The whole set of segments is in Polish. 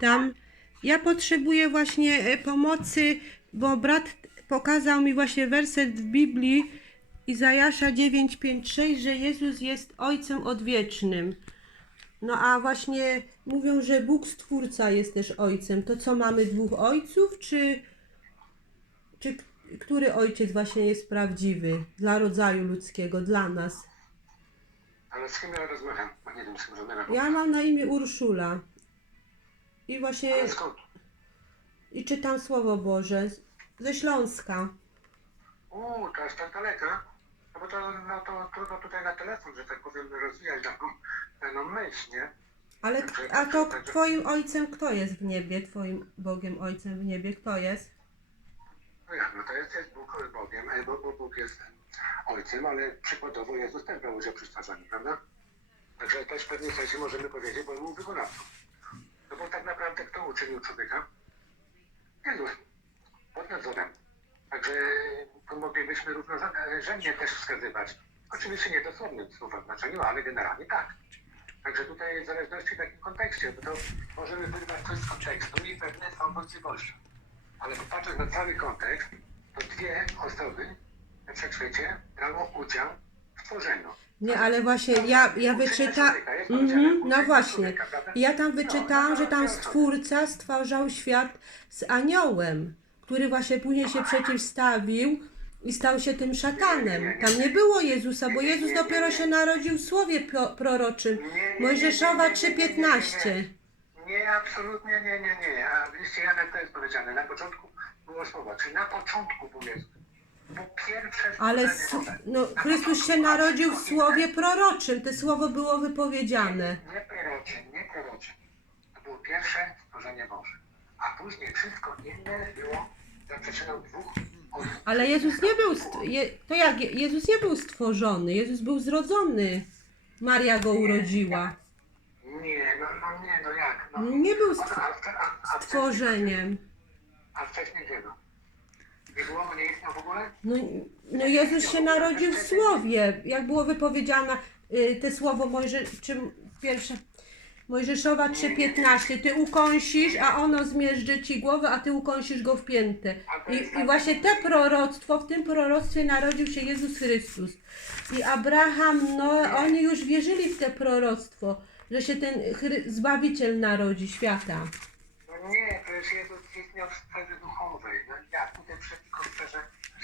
witam. Ja potrzebuję właśnie e, pomocy, bo brat pokazał mi właśnie werset w Biblii Izajasza 9:5-6, że Jezus jest Ojcem Odwiecznym. No a właśnie mówią, że Bóg Stwórca jest też Ojcem. To co, mamy dwóch ojców, czy, czy który ojciec właśnie jest prawdziwy dla rodzaju ludzkiego, dla nas? Ale z kim ja rozmawiam? Nie wiem, z kim rozmawiam. Ja mam na imię Urszula. I właśnie Ale skąd? i czytam Słowo Boże z- ze Śląska. Uuu, to jest tak daleko. No bo to, no to trudno tutaj na telefon, że tak powiem, rozwijać taką pewną myśl, nie? Ale k- a to k- twoim ojcem kto jest w niebie? Twoim Bogiem ojcem w niebie kto jest? No jak, no to jest, jest Bóg Bogiem, e, bo, bo Bóg jest Ojcem, ale przykładowo Jezus też brał udział przy stwarzaniu, prawda? Także też w pewnym sensie możemy powiedzieć, bo był wykonawcą. No bo tak naprawdę kto uczynił człowieka? Jezus. Pod nadzorem. Także to moglibyśmy równorzędnie też wskazywać. Oczywiście nie dosłownym słowa znaczeniu, ale generalnie tak. Także tutaj w zależności w jakim kontekście, bo to możemy wyrwać coś z kontekstu i pewne są wątpliwości. Ale popatrząc na cały kontekst, to dwie osoby we wszechświecie brało udział w tworzeniu. Nie, ale właśnie ja, ja wyczytałam. Mhm, no właśnie. Ja tam wyczytałam, że tam Stwórca stwarzał świat z aniołem, który właśnie później się przeciwstawił i stał się tym szatanem. Tam nie było Jezusa, bo Jezus dopiero się narodził w słowie pro- proroczym. Mojżeszowa 3,15. Nie, absolutnie nie, nie, nie. A w liście Jana to jest powiedziane. Na początku było słowo. Czy na początku był Jezus? Ale s- no, Chrystus się narodził w słowie proroczym. To słowo było wypowiedziane. Nie prorocze, nie prorocze. To było pierwsze stworzenie Boże. A później wszystko inne było za przyczyną dwóch osób. Ale Jezus nie był. st- Je, to jak? Je- Jezus nie był stworzony. Jezus był zrodzony. Maria go urodziła. Nie, no, no nie, no jak? No. Nie był A- st- a- a- a wcześniej- stworzeniem. A wcześniej? Nie było, istniał w ogóle? No, no Jezus się narodził w słowie. Jak było wypowiedziane y, te słowo Mojże, czy pierwsze. Mojżeszowa 3,15. Ty ukąsisz, a ono zmierzży ci głowę, a ty ukąsisz go w piętę. I, I właśnie te proroctwo, w tym proroctwie narodził się Jezus Chrystus. I Abraham, Noe, oni już wierzyli w te proroctwo, że się ten Chry- Zbawiciel narodzi świata. No nie, przecież Jezus istniał w sferze duchowej. No jak tutaj przeciwko w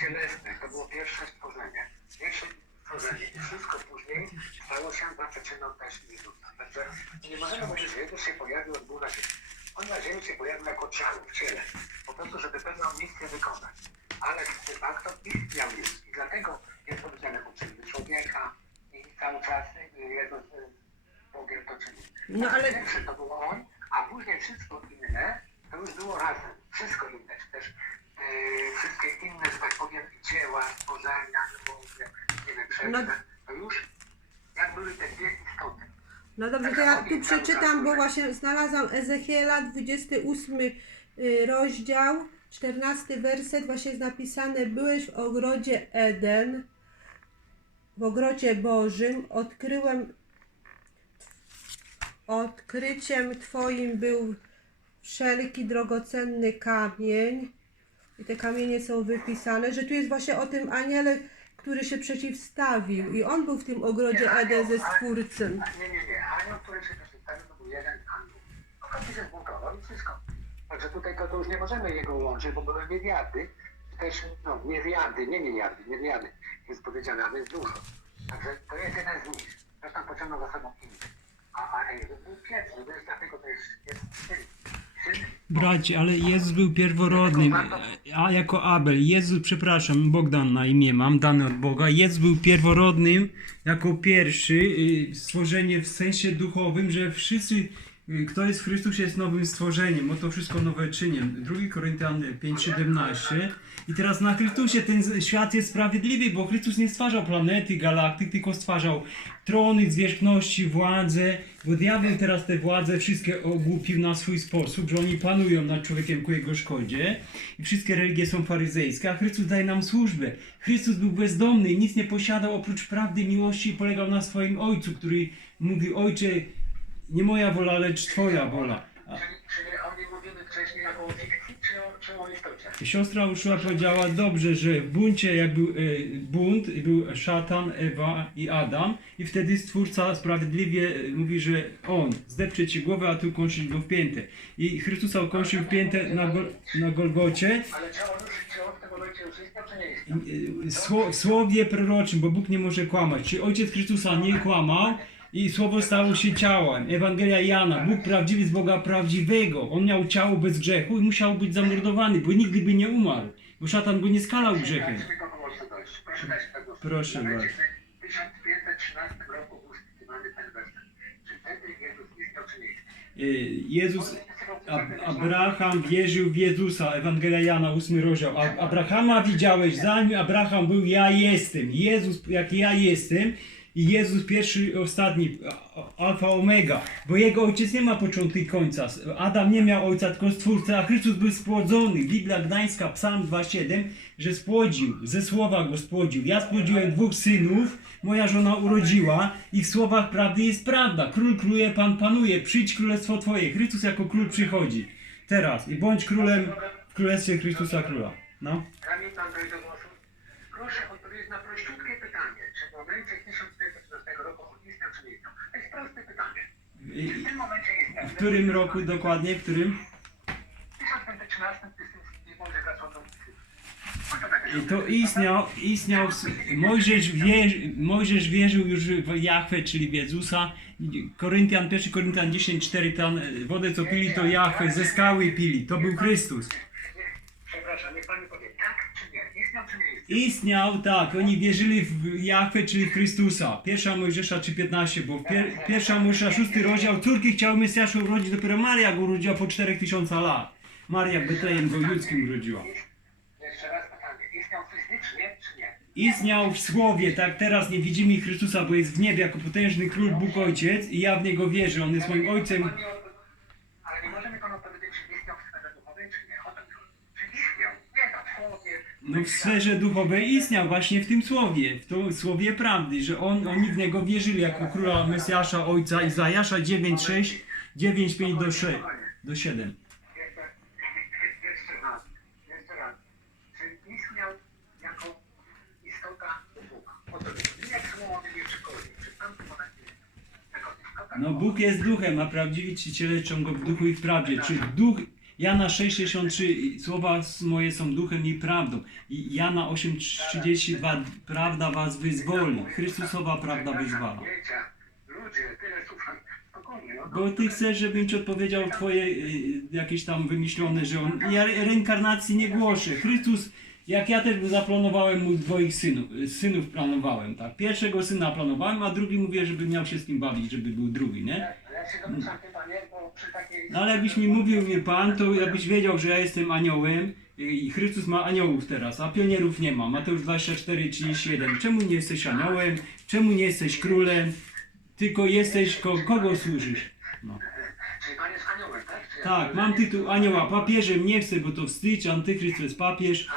To było pierwsze stworzenie. Pierwsze stworzenie. I wszystko później stało się za przyczyną też Jezusa. Także nie możemy mówić, że Jezus się pojawił od Boga ziemi. On na ziemi się pojawił jako ciało, w ciele. Po prostu, żeby pewną misję wykonać. Ale de facto istniał Jezus. I dlatego jest powiedziane, uczynił człowieka i cały czas y, Jezus y, Bogiem to czynił. No ale- Pierwszy to był on, a później wszystko inne to już było razem. Wszystko inne, czy też e, wszystkie inne, że tak powiem, dzieła, stworzenia, mówię, to już jak były te dwie istoty. No dobrze, to ja tu przeczytam, bo właśnie znalazłam Ezechiela, 28 y, rozdział, 14 werset, właśnie jest napisane, byłeś w ogrodzie Eden, w ogrodzie Bożym, odkryłem, odkryciem Twoim był wszelki drogocenny kamień i te kamienie są wypisane, że tu jest właśnie o tym aniele, który się przeciwstawił i on był w tym ogrodzie Eden ze Stwórcą. A Nie, nie, nie. Anioł, który się przedstawił, to był jeden anioł. No faktycznie zbuntował i wszystko. Także tutaj to, to już nie możemy jego łączyć, bo były niewiady, też, no, niewiady, nie niewiady, niewiady, jest powiedziane, ale jest dużo. Także to jest jeden z nich. Zresztą pociągnął za sobą innych. A, a Jezus był pierwszy, jest dlatego to jest, jest Bracie, ale Jezus był pierworodnym, a jako Abel. Jezus, przepraszam, Bogdan na imię mam, dane od Boga. Jezus był pierworodnym jako pierwszy, y, stworzenie w sensie duchowym, że wszyscy, kto jest w Chrystusie jest nowym stworzeniem, bo to wszystko nowe czynię. 2 Koryntian 5,17 i teraz na Chrystusie ten świat jest sprawiedliwy, bo Chrystus nie stwarzał planety, galaktyk, tylko stwarzał trony, zwierzchności, władze, bo diabeł teraz te władze wszystkie ogłupił na swój sposób, że oni panują nad człowiekiem ku jego szkodzie i wszystkie religie są faryzejskie, a Chrystus daje nam służbę. Chrystus był bezdomny i nic nie posiadał oprócz prawdy, miłości i polegał na swoim Ojcu, który mówi, Ojcze, nie moja wola, lecz Twoja wola. A- Czyli, czyli on Siostra Urszula powiedziała dobrze, że w buncie jak był e, bunt, i był szatan, Ewa i Adam i wtedy Stwórca sprawiedliwie e, mówi, że on zdepcze ci głowę, a ty ukąsisz go w piętę. I Chrystusa ukąsił w piętę na, Gol, na Golgocie Ale czy on już, czy on w tym momencie już istniał, czy nie istniał? E, sło- w słowie proroczym, bo Bóg nie może kłamać. Czy Ojciec Chrystusa nie kłamał i Słowo stało się ciałem. Ewangelia Jana, Bóg prawdziwy z Boga prawdziwego. On miał ciało bez grzechu i musiał być zamordowany, bo nigdy by nie umarł. Bo szatan go nie skalał grzechem. Proszę bardzo. W 1513 roku ten werset. Czy wtedy Jezus istniał, Jezus, Ab- Abraham wierzył w Jezusa, Ewangelia Jana, 8 rozdział. Abrahama widziałeś, zanim Abraham był, ja jestem. Jezus, jak ja jestem. I Jezus pierwszy, ostatni, a- alfa, omega. Bo jego ojciec nie ma początku i końca. Adam nie miał ojca, tylko stwórcę, a Chrystus był spłodzony. Biblia Gdańska, Psalm 2,7, że spłodził, ze słowa go spłodził. Ja spłodziłem dwóch synów, moja żona urodziła i w słowach prawdy jest prawda. Król króluje, Pan panuje, przyjdź królestwo Twoje. Chrystus jako król przychodzi. Teraz i bądź królem w królestwie Chrystusa Króla. No. Zanim pan dojdzie do głosu, proszę odpowiedzieć na prościutkie pytanie. Czy w momencie 1513 roku on istniał, czy nie istniał? To jest proste pytanie. W którym roku dokładnie? W którym? W 1513 Tysyński Boże zaczął takie I to istniał, istniał, s- Mojżesz, wierzy, Mojżesz wierzył już w Jahwe, czyli w Jezusa. Koryntian, 1 Koryntian 10,4, tam e, wodę co pili to Jahwe, ze skały pili, to był Chrystus. Przepraszam, niech pan mi powie, tak czy nie? Istniał tak, oni wierzyli w Jahwe, czyli w Chrystusa. Pierwsza Mojżesza 3,15, bo pier, pierwsza Mojżesza 6 rozdział, córki chciały Mesjasza urodzić, dopiero Maria go urodziła po 4000 lat. Maria w Betlejem go ludzkim urodziła. Jeszcze raz pytanie. Istniał fizycznie czy nie? Istniał w Słowie, tak teraz nie widzimy Chrystusa, bo jest w niebie jako potężny król Bóg Ojciec i ja w Niego wierzę, On jest moim Ojcem. Pan nie od- Ale nie może mi pan odpowiedzieć, czy istniał w sferze duchowej, czy nie? O to mi chodzi. Czy istniał? Nie na słowie. No w sferze duchowej istniał właśnie w tym Słowie, w tym Słowie prawdy, że on, oni w Niego wierzyli jako króla Mesjasza Ojca Izajasza 9,6, 9,5 do 6, do 7. Jeszcze, jeszcze raz. Jeszcze raz. Czy istniał jako istota Bóg? O to mi chodzi. Nie słowo, nie przychodzi. Czy tam to moment istniał? Jako istota No Bóg jest duchem, a prawdziwi czciciele czczą Go w duchu i w prawdzie. Czy duch, Jana 6,63 słowa moje są duchem i prawdą. I Jana 8,32 prawda was wyzwoli. Chrystusowa prawda wyzwala. Bo ty chcesz, żebym ci odpowiedział twoje y, jakieś tam wymyślone, że on. Ja re- reinkarnacji nie głoszę. Chrystus, jak ja też zaplanowałem mu dwoich synów, y, synów planowałem, tak. Pierwszego syna planowałem, a drugi mówię, żeby miał się z kim bawić, żeby był drugi, nie? Bo przy takiej... No ale jakbyś mi mówił, wie pan, to jakbyś wiedział, że ja jestem aniołem i Chrystus ma aniołów teraz, a pionierów nie ma. Mateusz 24, 31. Czemu nie jesteś aniołem? Czemu nie jesteś królem? Tylko jesteś, ko kogo służysz? No. Czyli pan jest aniołem, tak? Czy ja- Tak, mam tytuł anioła. Papieżem nie chcę, bo to wstyd, antychryst to jest papież.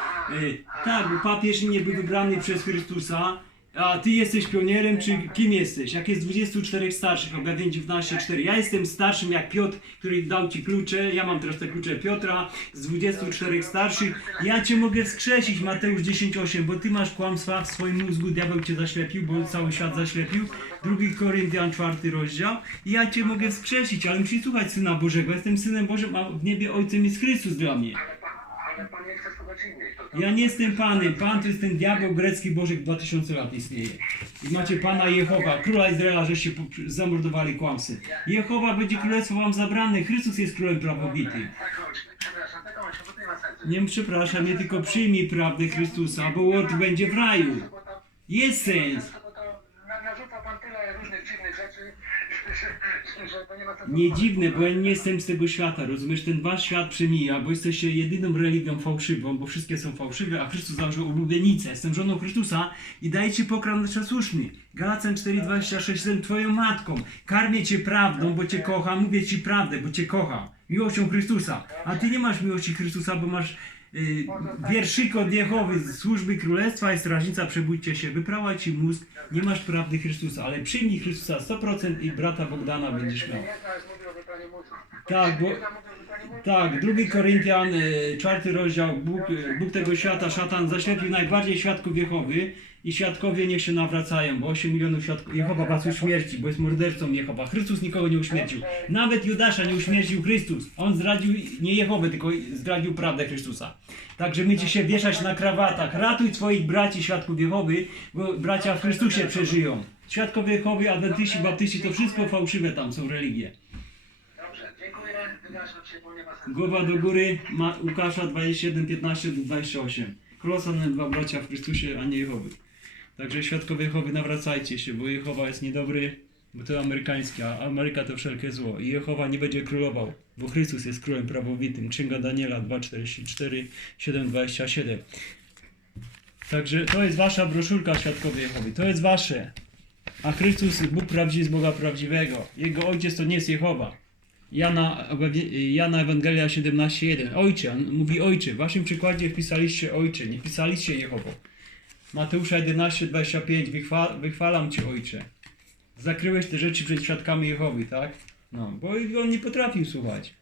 Y, tak, bo papież nie był wybrany przez Chrystusa. A ty jesteś pionierem, czy kim jesteś? Jak jest 24 starszych, objawień 19.4. Ja jestem starszym jak Piotr, który dał ci klucze. Ja mam teraz te klucze Piotra z 24 starszych. Ja cię mogę wskrzesić, Mateusz 10.8, bo ty masz kłamstwa w swoim mózgu, diabeł cię zaślepił, bo cały świat zaślepił. Drugi Koryntian, czwarty rozdział. Ja cię mogę wskrzesić, ale musisz słuchać Syna Bożego. Jestem Synem Bożym, a w niebie Ojcem jest Chrystus dla mnie. Ale pan, ale pan nie chce słuchać innych. To, to... Ja nie jestem panem. Pan to jest ten diabeł grecki Bożek 2000 lat istnieje. I macie pana Jehowa, króla Izraela, żeście po- zamordowali kłamsy. Jehowa będzie królestwo wam zabrane. Chrystus jest królem prawowitym. Zakończmy, przepraszam, zakończmy, bo to nie ma sensu. Nie przepraszam, nie tylko przyjmij prawdę Chrystusa, bo łódź będzie w raju. Jest sens. Bo to na- narzuca pan tyle różnych dziwnych rzeczy, że, że, że to nie dziwne, bo ja nie jestem z tego świata, rozumiesz? Ten wasz świat przemija, bo jesteście jedyną religią fałszywą, bo wszystkie są fałszywe, a Chrystus założył ulubienicę. Jestem żoną Chrystusa i daję ci pokarm słuszny. Galacjan 4,26 Jestem twoją matką. Karmię cię prawdą, bo cię kocham. Mówię ci prawdę, bo cię kocham. Miłością Chrystusa. A ty nie masz miłości Chrystusa, bo masz wierszyk od Jehowy z służby królestwa i strażnica przebójcie się. Wyprała ci mózg, nie masz prawdy Chrystusa, ale przyjmij Chrystusa 100% i brata Bogdana będziesz miał. Tak, bo-. Tak, drugi Koryntian, e, czwarty rozdział, Bóg, Bóg tego świata, szatan zaślepił najbardziej świadków Jehowy i świadkowie niech się nawracają, bo 8 milionów świadków Jehowa was uśmierci, bo jest mordercą Jehowa. Chrystus nikogo nie uśmiercił. Nawet Judasza nie uśmiercił Chrystus. On zdradził nie Jehowę, tylko zdradził prawdę Chrystusa. Także my się wieszać na krawatach. Ratuj swoich braci świadków Jehowy, bo bracia w Chrystusie przeżyją. Świadkowie Jehowy, adwentyści, baptyści, to wszystko fałszywe tam są religie. Głowa do góry, ma Łukasza 27, 15 do 28. Kolosan dwa bracia w Chrystusie, a nie Jehowy. Także świadkowie Jehowy nawracajcie się, bo Jehowa jest niedobry, bo to amerykański, a Ameryka to wszelkie zło. I Jehowa nie będzie królował, bo Chrystus jest królem prawowitym. Księga Daniela 2,44, 7,27. Także to jest wasza broszurka Świadkowie Jehowy. To jest wasze. A Chrystus, Bóg prawdziwy z Boga prawdziwego. Jego ojciec to nie jest Jehowa. Jana, Jana Ewangelia 17.1. Ojcze, on mówi ojcze. W waszym przykładzie wpisaliście ojcze, nie wpisaliście Jehowo. Mateusza 11.25. Wychwa, wychwalam cię ojcze. Zakryłeś te rzeczy przed świadkami Jehowy, tak? No, bo on nie potrafił słuchać.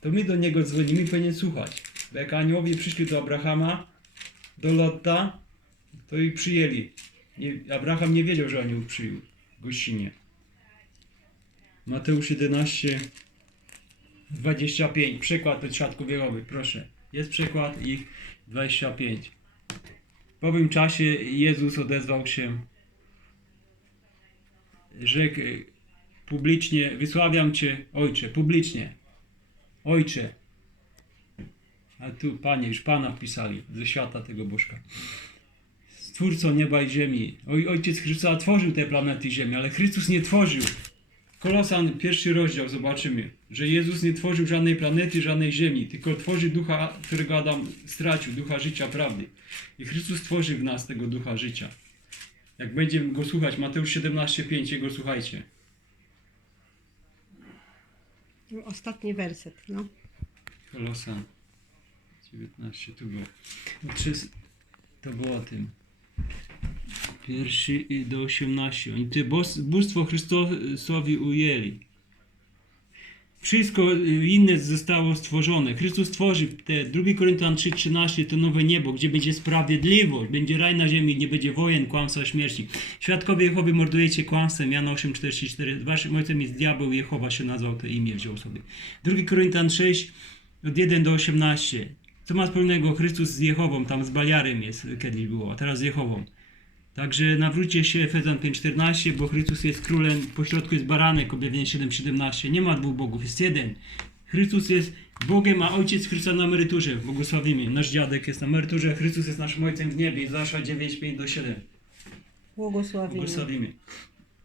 To my do niego dzwonimy, powinien słuchać. Bo jak aniołowie przyszli do Abrahama, do Lotta, to ich przyjęli. Nie, Abraham nie wiedział, że anioł przyjął gościnie. Mateusz 11, 25. Przykład od świadków Jehowy, proszę. Jest przykład i 25. W owym czasie Jezus odezwał się, rzekł publicznie, wysławiam Cię, Ojcze, publicznie. Ojcze. A tu, Panie, już Pana wpisali ze świata tego bożka. Stwórcą nieba i ziemi. Oj, Ojciec Chrystusa tworzył te planety Ziemi, ale Chrystus nie tworzył. Kolosan, pierwszy rozdział, zobaczymy, że Jezus nie tworzył żadnej planety, żadnej ziemi, tylko tworzy ducha, którego Adam stracił, ducha życia, prawdy. I Chrystus tworzy w nas tego ducha życia. Jak będziemy go słuchać, Mateusz 17,5, jego słuchajcie. Ostatni werset, no. Kolosan 19, tu było. To było o tym. Pierwszy do 18. Oni bos- bóstwo Chrystusowi ujęli. Wszystko y, inne zostało stworzone. Chrystus tworzy te 2 Koryntian 3,13 to nowe niebo, gdzie będzie sprawiedliwość, będzie raj na ziemi, nie będzie wojen, kłamstwa, śmierci. Świadkowie Jehowy mordujecie kłamstwem, Jana 8,44. Waszym ojcem jest diabeł, Jehowa się nazwał, to imię wziął sobie. 2 Koryntian 6 od 1 do 18. Co ma wspólnego Chrystus z Jehową, tam z Baliarem jest, kiedyś było, a teraz z Jehową. Także nawróćcie się Efezjan 5.14, bo Chrystus jest królem, pośrodku jest baranek, objawienie 7.17. Nie ma dwóch bogów, jest jeden. Chrystus jest Bogiem, a Ojciec Chrystusa na emeryturze. Błogosławimy. Nasz dziadek jest na emeryturze, Chrystus jest naszym Ojcem w niebie. Zasza 9, 5 do 7. Błogosławimy. Błogosławimy.